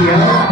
Yeah.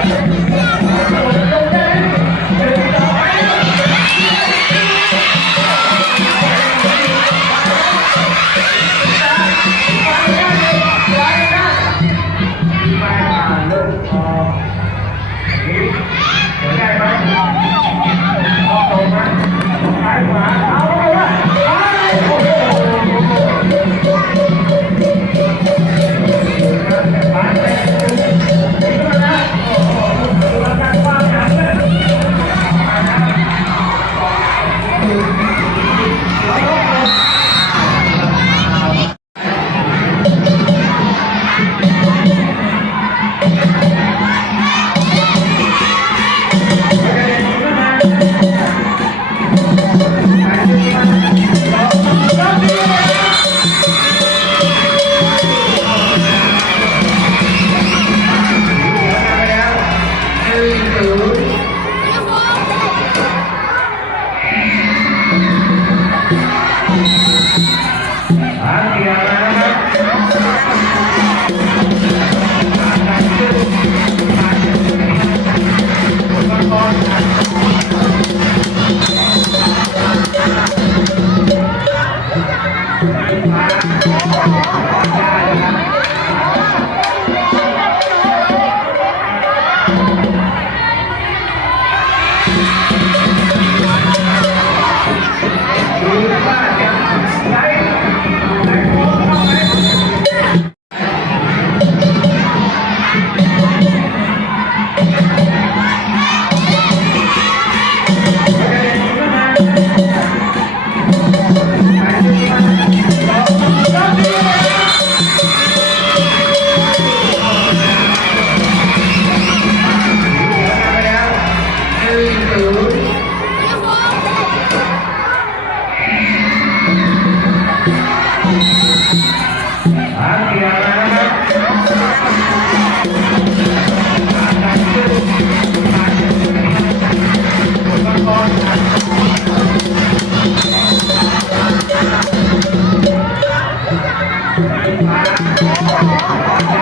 ไม่ Oh, my God.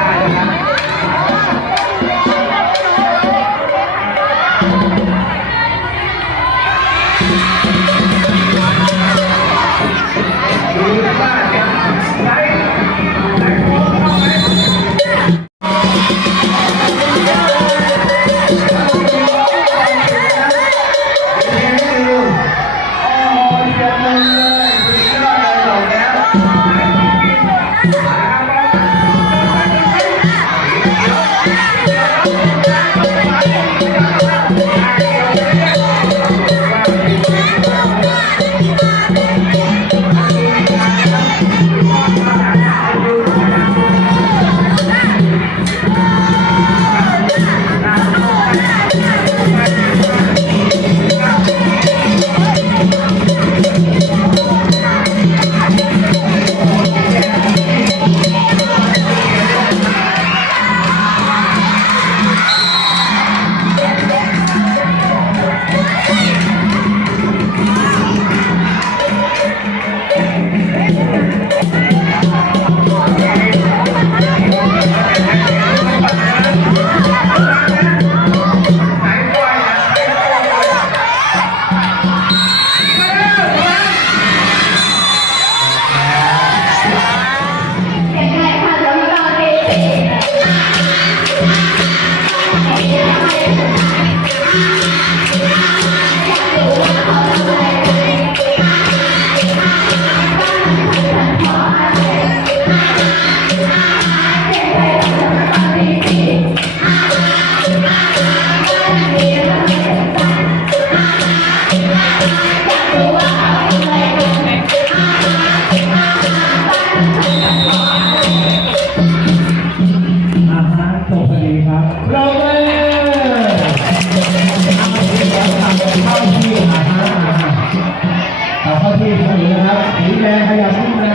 แดงขยับขึ้นมา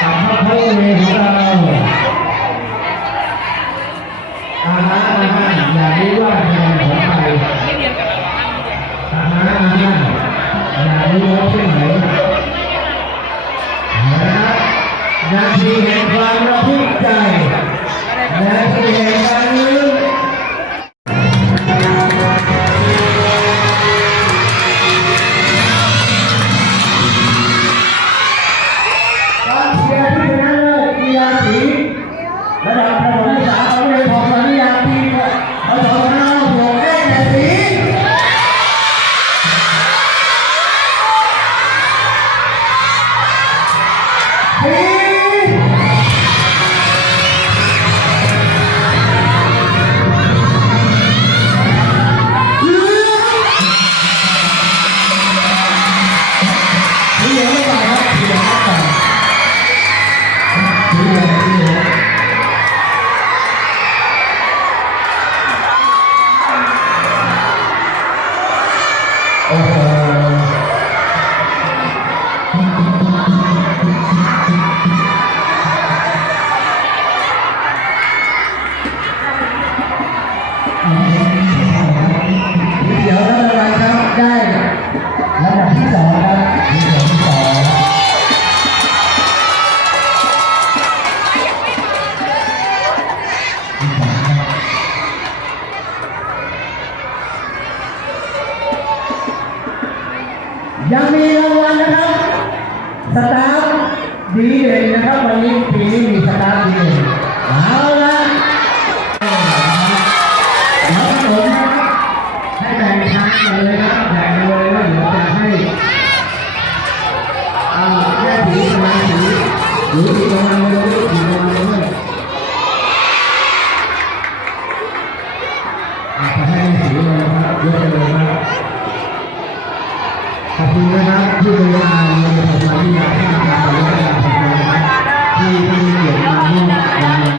สามพันพนเวของเราอาณาอาณาอยากรู้ว่าคะแนนของใครอาณาอาณาอยากรู้ว่าใช่ไหนมนาทีแห่งความระทึกใจนาทีแห่งความ